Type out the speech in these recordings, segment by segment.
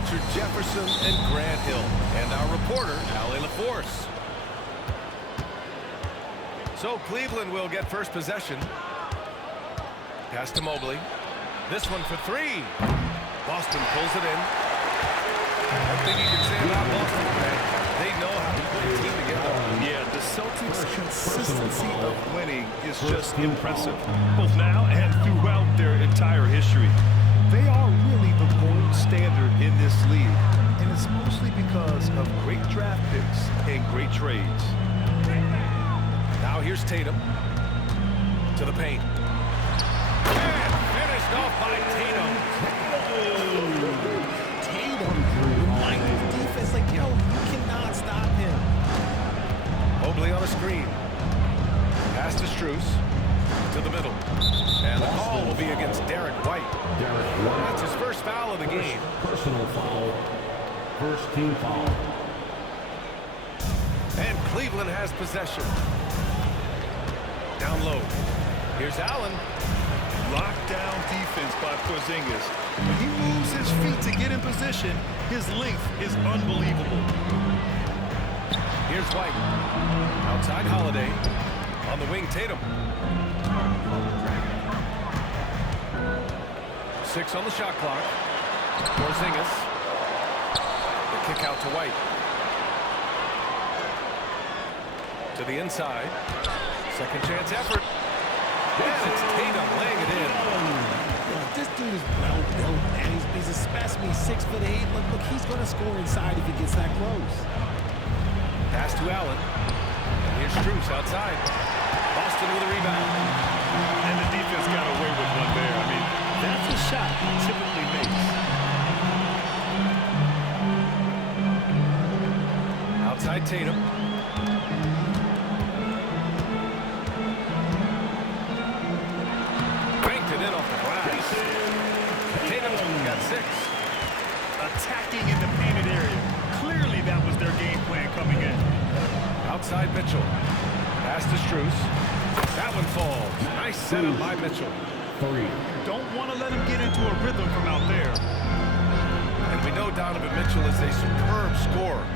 Richard Jefferson and Grant Hill. And our reporter, Allie LaForce. So Cleveland will get first possession. Pass to Mobley. This one for three. Boston pulls it in. One thing you can say about Boston, man, they know how to put a team together. Yeah, the Celtics' consistency of winning is just impressive, both now and throughout their entire history. They are really the gold standard in this league, and it's mostly because of great draft picks and great trades. Now here's Tatum to the paint. And finished off by Tatum. Tatum reminding the defense, like, yo, you cannot stop him. Mobley on a screen. Pass to Strus. To the middle. And the call will be against Derek White. That's his first foul of the game. Personal foul. First team foul. And Cleveland has possession. Down low. Here's Allen. Lockdown defense by Porzingis. When he moves his feet to get in position, his length is unbelievable. Here's White. Outside Holiday. On the wing, Tatum. 6 on the shot clock. Porzingis. The kick out to White. To the inside. Second chance effort. And it's Tatum laying it in. This dude is well built, man. He's a specimen. He's 6'8". Look, he's going to score inside if he gets that close. Pass to Allen. And here's Strus outside. Boston with a rebound. And the defense got away with one there. I mean, that's a shot he typically makes. Outside Tatum. Banked it in off the glass. Tatum got 6. Attacking in the painted area. Clearly that was their game plan coming in. Outside Mitchell. Pass to Strus. That one falls. Nice setup by Mitchell. 3. Don't want to let him get into a rhythm from out there. And we know Donovan Mitchell is a superb scorer.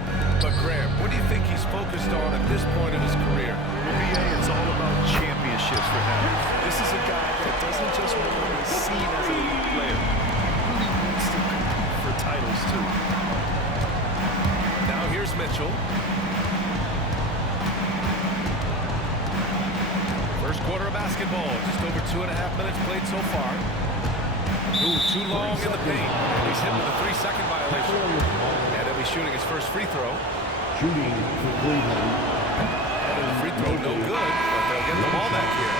But Graham, what do you think he's focused on at this point of his career? Well, BA, it's all about championships for him. This is a guy that doesn't just want to be seen as a league player. He really wants to compete for titles, too. Now here's Mitchell. First quarter of basketball. Just over 2.5 minutes played so far. Ooh, too long in the paint. And he's hit with a 3-second violation. And he'll be shooting his first free throw. Shooting for Cleveland. And the free throw no good, but they'll get the ball back here.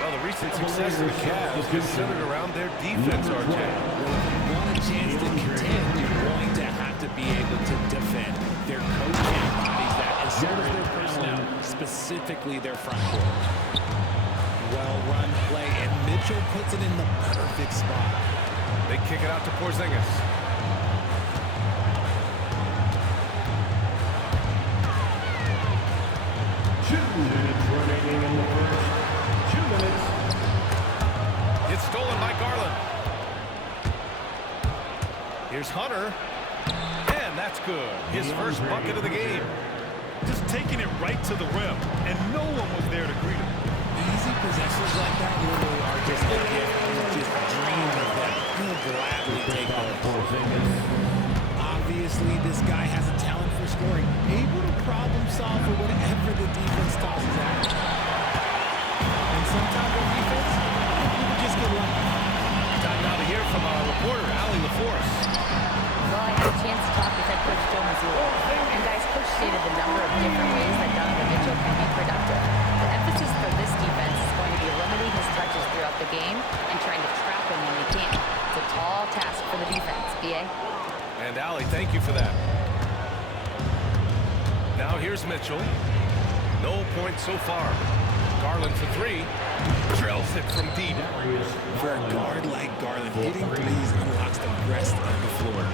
Well, the recent success of the Cavs is centered around their defense, RJ. Well, if you want a chance to contend, you're going to have to be able to defend. Their coach embodies that, and so does their personnel, specifically their front court. Well-run play, and Mitchell puts it in the perfect spot. They kick it out to Porzingis. Remaining in the first. 2 minutes. It's stolen by Garland. Here's Hunter. And that's good. His first bucket of the game. Just taking it right to the rim, and no one was there to greet him. Easy possessions like that literally are just a gift. You just dream of that. He'll gladly take those. Obviously, this guy has a talent for scoring. Able to problem solve for whatever the defense tosses at him. And sometimes on defense, you can just get lucky. Time now to hear from our reporter, Allie LaForce. Well, I had a chance to talk with head coach Joe Mazzulla. And guys, coach stated the number of different ways that Donovan Mitchell can be productive. The emphasis for this defense is going to be limiting his touches throughout the game and trying to trap him when they can. It's a tall task for the defense, BA. And Allie, thank you for that. Now here's Mitchell. No points so far. Garland for 3. Drills it from deep. For a guard like Garland, hitting threes unlocks the rest of the floor.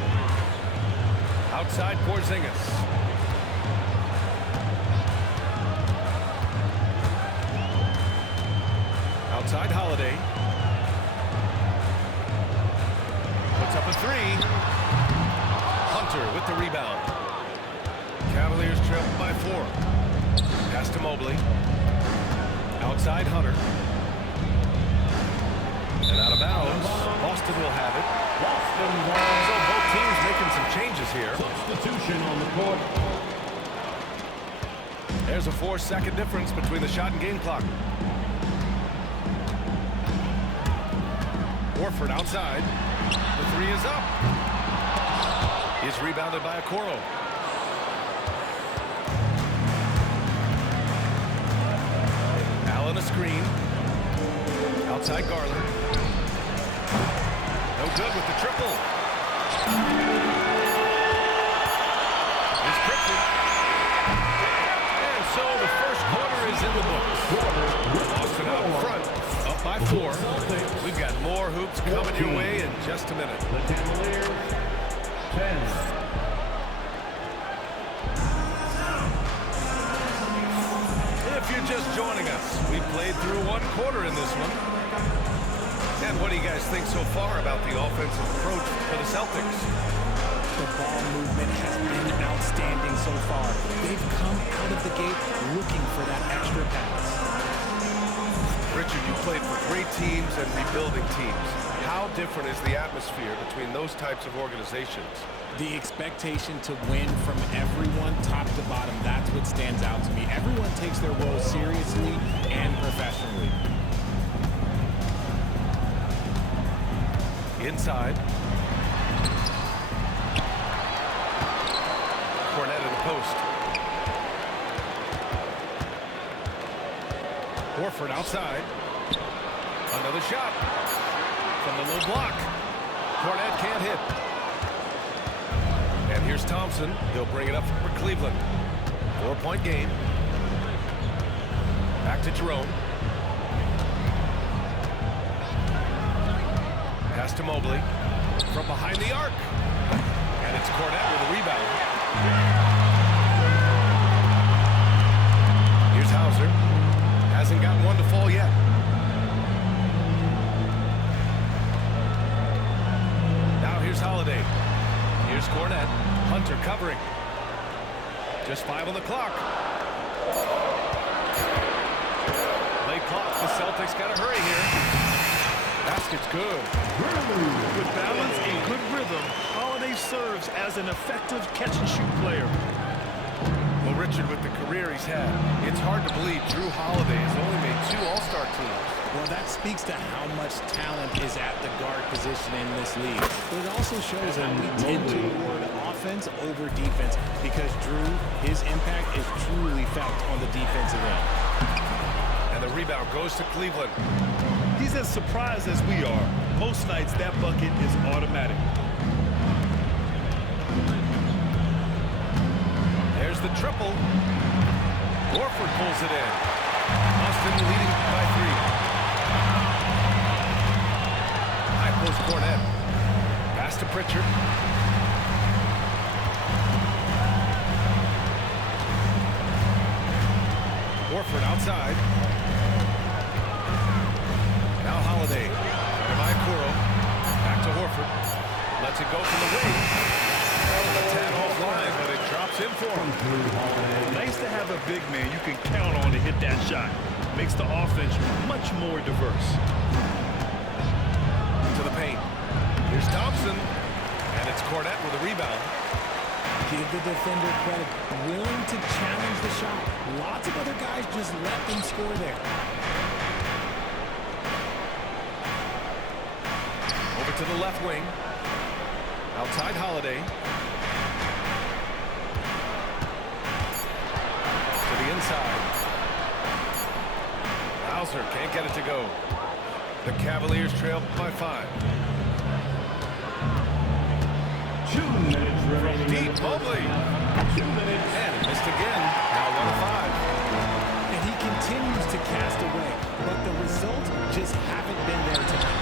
Outside Porzingis. Outside Holiday. Puts up a 3. Hunter with the rebound. Cavaliers trail by 4. Pass to Mobley. Outside Hunter. And out of bounds. Boston will have it. So both teams making some changes here. Substitution on the court. There's a 4-second difference between the shot and game clock. Horford outside. The 3 is up. He's rebounded by Okoro. Allen a screen. Outside Garland. No good with the triple. Here's Pritchard. And so the first quarter is in the books. Boston out in front. Up by 4. We've got more hoops coming your way in just a minute. The Cavaliers, 10. If you're just joining us, we played through 1 quarter in this one. And what do you guys think so far about the offensive approach for the Celtics? The ball movement has been outstanding so far. They've come out of the gate looking for that extra pass. Richard, you played for great teams and rebuilding teams. How different is the atmosphere between those types of organizations? The expectation to win from everyone, top to bottom, that's what stands out to me. Everyone takes their role seriously and professionally. Inside. Cornette in the post. Horford outside. Another shot. From the low block. Cornette can't hit. And here's Thompson. He'll bring it up for Cleveland. 4-point game. Back to Jerome. Pass to Mobley. From behind the arc. And it's Cornette with a rebound. Here's Hauser. Hasn't gotten one to fall yet. Now here's Holiday. Here's Cornette. Hunter covering. Just 5 on the clock. Late clock. The Celtics got to hurry here. Basket's good. With balance and good rhythm, Holiday serves as an effective catch-and-shoot player. Well, Richard, with the career he's had, it's hard to believe Drew Holiday has only made 2 All-Star teams. Well, that speaks to how much talent is at the guard position in this league. But it also shows how we tend to reward offense over defense because Drew, his impact is truly felt on the defensive end. And the rebound goes to Cleveland. He's as surprised as we are. Most nights, that bucket is automatic. There's the triple. Horford pulls it in. Boston leading by 3. High post Cornette. Pass to Pritchard. Horford outside. Now Holiday. By Okoro. Back to Horford. Lets it go from the wing. A tad offline, but it drops in for him. Nice to have a big man you can count on to hit that shot. Makes the offense much more diverse. To the paint. Here's Thompson. And it's Cornette with a rebound. Give the defender credit. Willing to challenge the shot. Lots of other guys just let them score there. Over to the left wing. Outside Holiday. To the inside. Hauser can't get it to go. The Cavaliers trail by 5. 2 minutes remaining. Deep Mobley. 2 minutes. And he missed again. Now 1 of 5. And he continues to cast away, but the results just haven't been there tonight.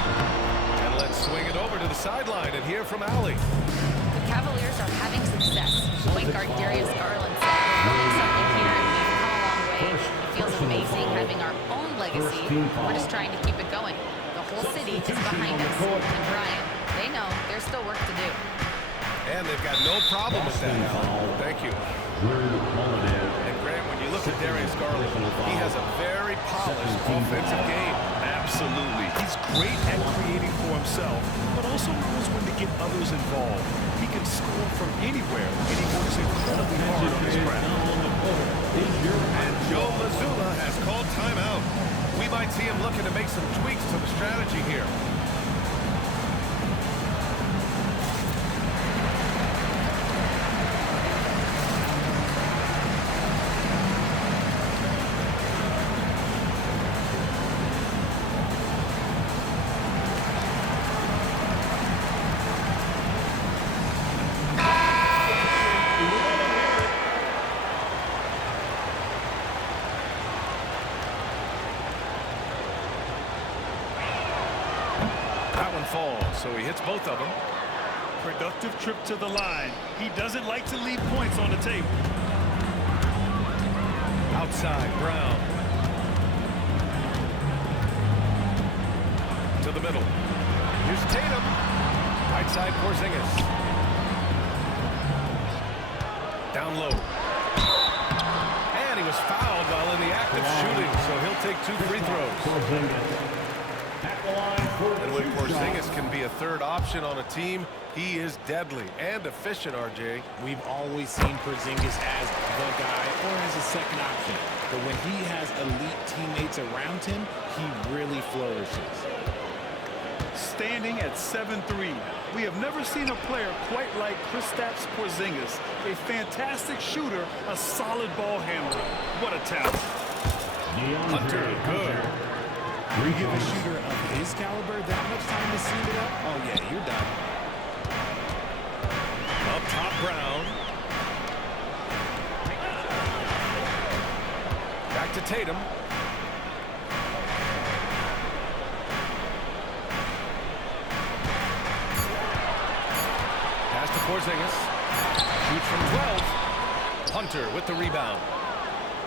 And let's swing it over to the sideline and hear from Allie. The Cavaliers are having success. Point guard Darius Garland said, "We're doing something here and we've come a long way. It feels amazing having our own legacy. We're just trying to keep it going. The whole city is behind us." And Brian, they know there's still work to do. And they've got no problem with that, Al. Thank you. And Grant, when you look at Darius Garland, he has a very polished offensive game. Absolutely. He's great at creating for himself, but also knows when to get others involved. He can score from anywhere, and he works incredibly hard on his craft. And Joe Mazzulla has called timeout. We might see him looking to make some tweaks to the strategy here. Falls, so he hits both of them. Productive trip to the line. He doesn't like to leave points on the table. Outside, Brown. To the middle. Here's Tatum. Right side, Porzingis. Down low. And he was fouled while in the act of shooting, so he'll take 2 free throws. And when Porzingis can be a third option on a team, he is deadly and efficient, RJ. We've always seen Porzingis as the guy or as a second option. But when he has elite teammates around him, he really flourishes. Standing at 7'3", we have never seen a player quite like Kristaps Porzingis. A fantastic shooter, a solid ball handler. What a talent. Hunter, good. You give a shooter of his caliber that much time to seam it up, oh yeah, you're done. Up top, Brown. Back to Tatum. Pass to Porzingis. Shoots from 12. Hunter with the rebound.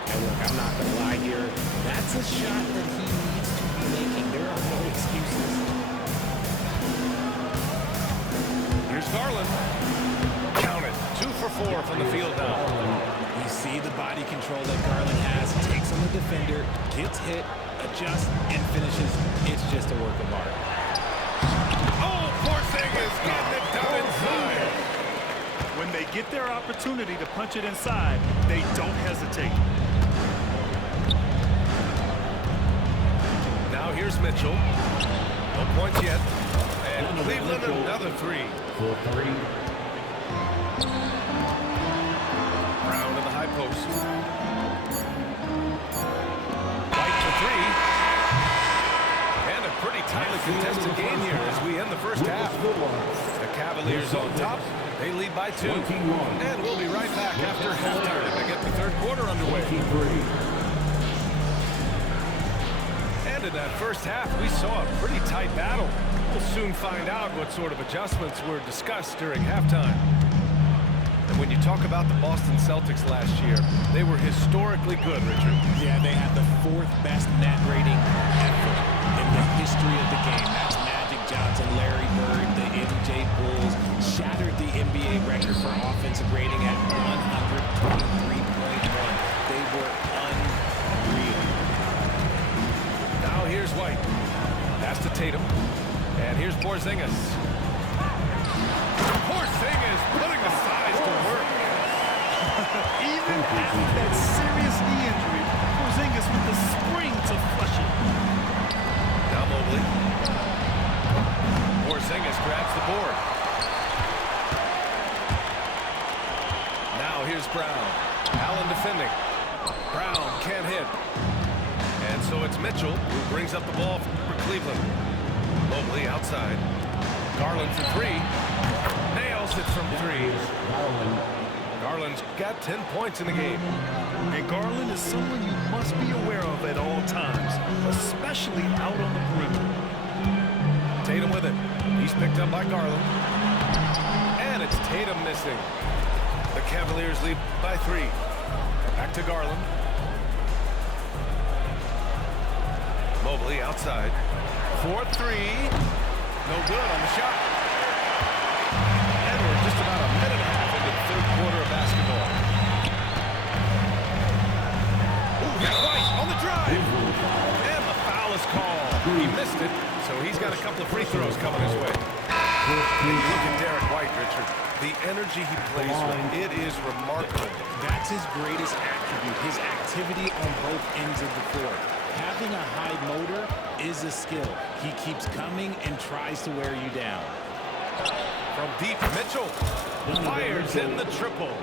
And look, I'm not going to lie here. That's a shot that he needs to be making. There are no excuses. Here's Garland. Count it. 2 for 4 from the field now. You see the body control that Garland has. Takes on the defender, gets hit, adjusts, and finishes. It's just a work of art. Oh, Porzingis getting it done inside. When they get their opportunity to punch it inside, they don't hesitate. Now here's Mitchell. No points yet. And Cleveland another 3. Brown in the high post. White for 3. And a pretty tightly contested game here as we end the first half. The Cavaliers on top. They lead by 2. And we'll be right back after halftime to get the third quarter underway. And in that first half, we saw a pretty tight battle. We'll soon find out what sort of adjustments were discussed during halftime. And when you talk about the Boston Celtics last year, they were historically good, Richard. Yeah, they had the 4th best net rating ever in the history of the game. That's Magic Johnson, Larry Bird, the MJ Bulls, shattered the NBA record for offensive rating at 123.1. They were unreal. Now here's White. Pass to Tatum. And here's Porzingis. Porzingis putting the size to work. Even after that serious knee injury, Porzingis with the spring to flush it. Now Mobley. Porzingis grabs the board. Now here's Brown. Allen defending. Brown can't hit. And so it's Mitchell who brings up the ball for Cleveland. Mobley outside. Garland for 3. Nails it from 3. Garland's got 10 points in the game. And Garland is someone you must be aware of at all times, especially out on the perimeter. Tatum with it. He's picked up by Garland. And it's Tatum missing. The Cavaliers lead by 3. Back to Garland. Mobley outside. 4-3. No good on the shot. And we're just about a minute so he's got a couple of free throws coming his way. And you look at Derek White, Richard. The energy he plays with, it is remarkable. That's his greatest attribute, his activity on both ends of the floor. Having a high motor is a skill. He keeps coming and tries to wear you down. From deep, Mitchell fires in the triple.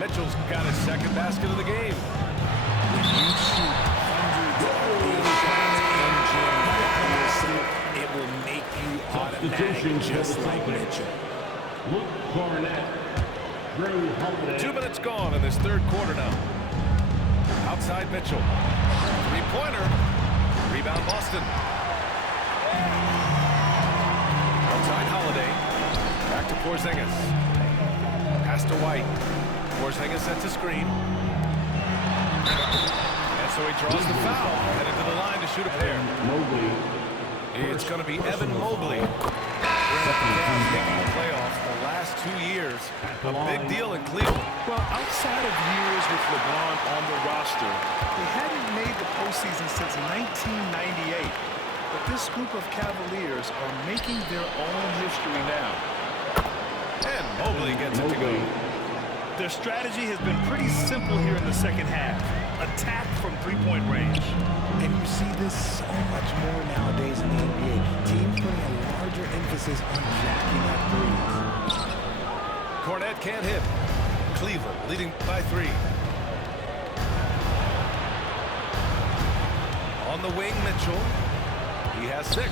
Mitchell's got his second basket of the game. When you shoot hundreds of these shots in gym yourself, it will make you automatic, just like Mitchell. Luke Cornett. Drew Holiday. 2 minutes gone in this third quarter now. Outside Mitchell. Three-pointer. Rebound Boston. Outside Holiday. Back to Porzingis. Pass to White. Porzingis sets a screen. And so he draws the foul. Headed to the line to shoot a pair. Mobley. It's going to be Evan Mobley. Making the playoffs the last 2 years. A big deal in Cleveland. Well, outside of years with LeBron on the roster, they hadn't made the postseason since 1998. But this group of Cavaliers are making their own history now. And Mobley gets it to go. Their strategy has been pretty simple here in the second half. Attack from three-point range. And you see this so much more nowadays in the NBA. Teams putting a larger emphasis on jacking up threes. Cornette can't hit. Cleveland leading by 3. On the wing, Mitchell. He has 6.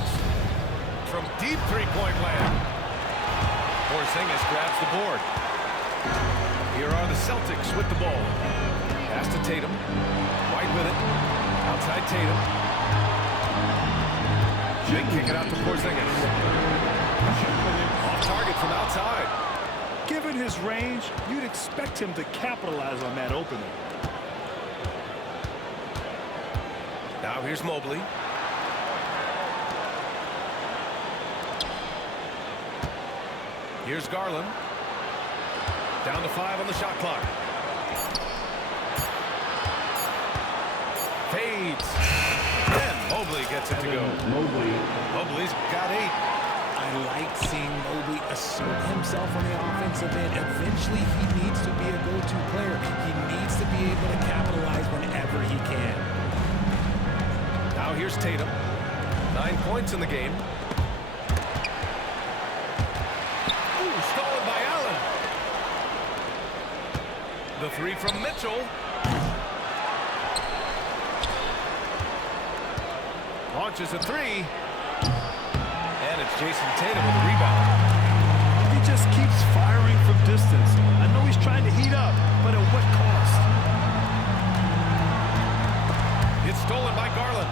From deep three-point land. Porzingis grabs the board. Here are the Celtics with the ball. Pass to Tatum. White with it. Outside Tatum. They kick it out to Porzingis. Off target from outside. Given his range, you'd expect him to capitalize on that opening. Now here's Mobley. Here's Garland. Down to 5 on the shot clock. Fades. And Mobley gets it to go. Mobley's got 8. I like seeing Mobley assert himself on the offensive end. Eventually, he needs to be a go-to player. He needs to be able to capitalize whenever he can. Now here's Tatum. 9 points in the game. Ooh, stolen by Allen. The 3 from Mitchell. Launches a 3. And it's Jason Tatum with the rebound. He just keeps firing from distance. I know he's trying to heat up, but at what cost? It's stolen by Garland.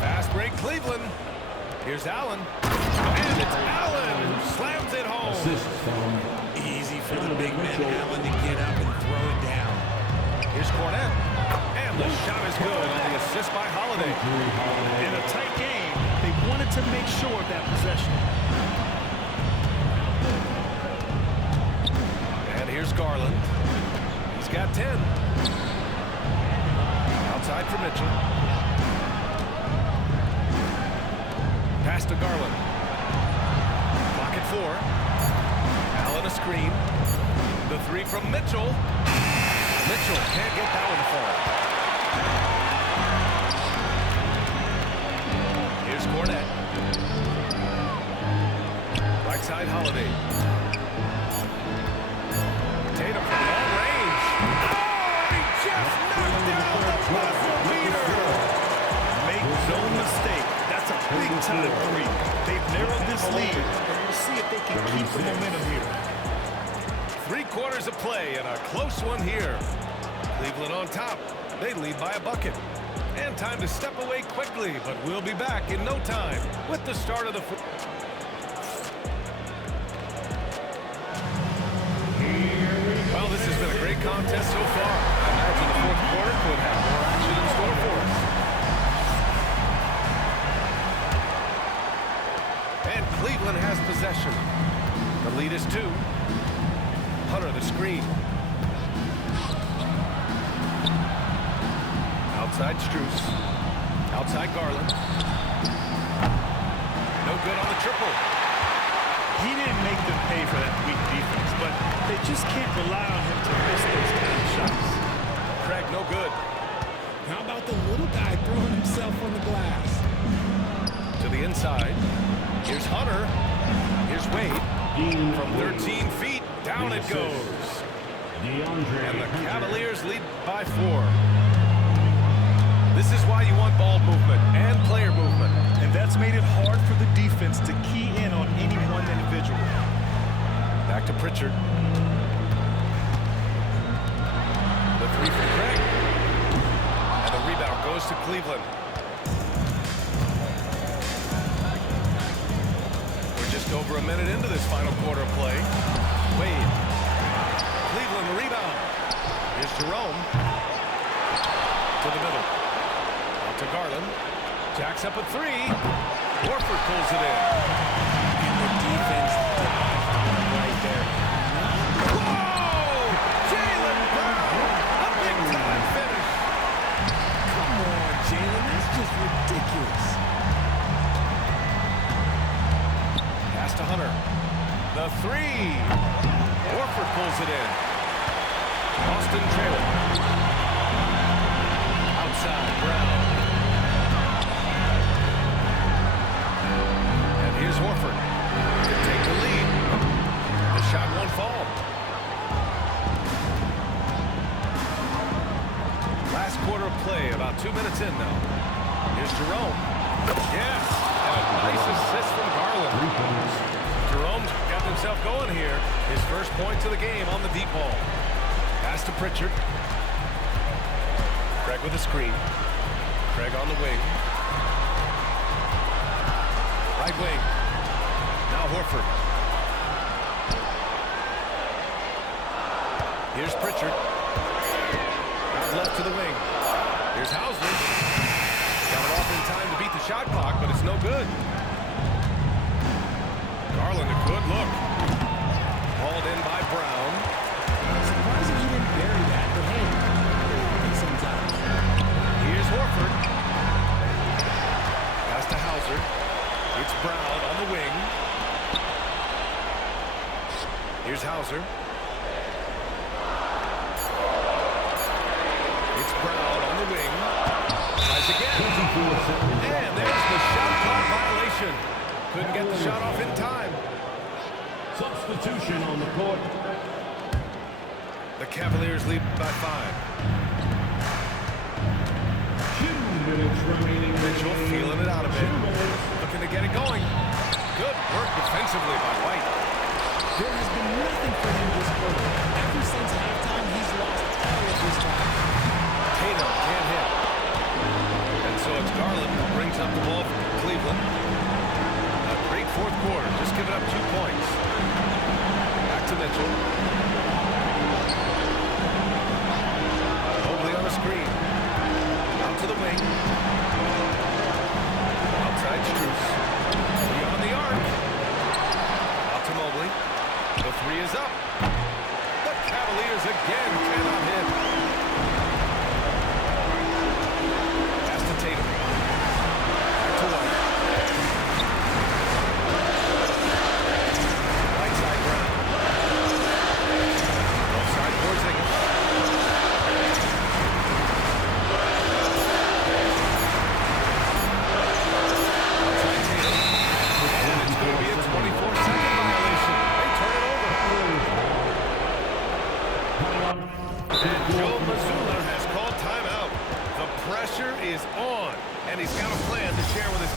Fast break Cleveland. Here's Allen. And it's Allen who slams it home. Easy for the big man Allen to get up and throw it down. Here's Cornette. And the shot is good on the assist by Holiday. In a tight game, they wanted to make sure of that possession. And here's Garland. He's got 10. Outside for Mitchell. Pass to Garland. Clock at 4. Allen a screen. The 3 from Mitchell. Mitchell can't get that one to fall. Here's Cornette. Right side Holiday. Tatum from long range. Oh, he just knocked down the buzzer beater. Make no mistake, that's a big-time 3. They've narrowed this lead, and we'll see if they can keep the momentum here. 3 quarters of play and a close one here. Cleveland on top. They lead by a bucket. And time to step away quickly, but we'll be back in no time with the start of the... Well, this has been a great contest so far. I imagine the fourth quarter could have more action in store for us. And Cleveland has possession. The lead is 2. Hunter the screen. Outside Strus. Outside Garland. good on the triple. He didn't make them pay for that weak defense, but they just can't rely on him to miss those kind of shots. Craig, no good. How about the little guy throwing himself on the glass? To the inside. Here's Hunter. Here's Wade. From 13 feet, down it goes. And the Cavaliers lead by 4. This is why you want ball movement and player movement. And that's made it hard for the defense to key in on any one individual. Back to Pritchard. The 3 for Craig. And the rebound goes to Cleveland. We're just over a minute into this final quarter of play. Wade. Cleveland rebound. Here's Jerome. To the middle. Out to Garland. Jacks up a 3. Horford pulls it in. And the defense dived on him right there. Whoa! Jaylen Brown! A big-time finish. Come on, Jaylen. That's just ridiculous. Pass to Hunter. The 3. Horford pulls it in. Boston trailing. Outside, Brown. And here's Horford to take the lead. The shot won't fall. Last quarter of play, about 2 minutes in now. Here's Jerome. Yes, and a nice assist from Garland. Jerome's got himself going here. His first points of the game on the deep ball. Pass to Pritchard. Craig with a screen. Craig on the wing. Right wing. Now Horford. Here's Pritchard. Out left to the wing. Here's Hauser. Got it off in time to beat the shot clock, but it's no good. Garland, a good look. Hauled in by Brown. Surprising he didn't bury that, but hey, sometimes. Here's Horford. Pass to Hauser. It's Brown on the wing. Here's Hauser. It's Brown on the wing. Tries again. And there's the shot clock violation. Couldn't get the shot off in time. Substitution on the court. The Cavaliers lead by 5. 2 minutes remaining. Mitchell feeling it out a bit. Looking to get it going. Good work defensively by White. There has been nothing for him this quarter. Ever since halftime, he's lost all of his time. Tatum can't hit. And so it's Garland who brings up the ball for Cleveland. A great fourth quarter, just giving up 2 points. Back to Mitchell. Mobley on the screen. Out to the wing. Outside Strus. Beyond the arc. Out to Mobley. The 3 is up. The Cavaliers again cannot hit. Pass to Tatum. Back to White. Right side Brown. Left side Porzingis. Outside Tatum. And it's going to be a 24-second violation. They turn it over. And Joe Mazzulla has called timeout. The pressure is on, and he's got a plan to share with his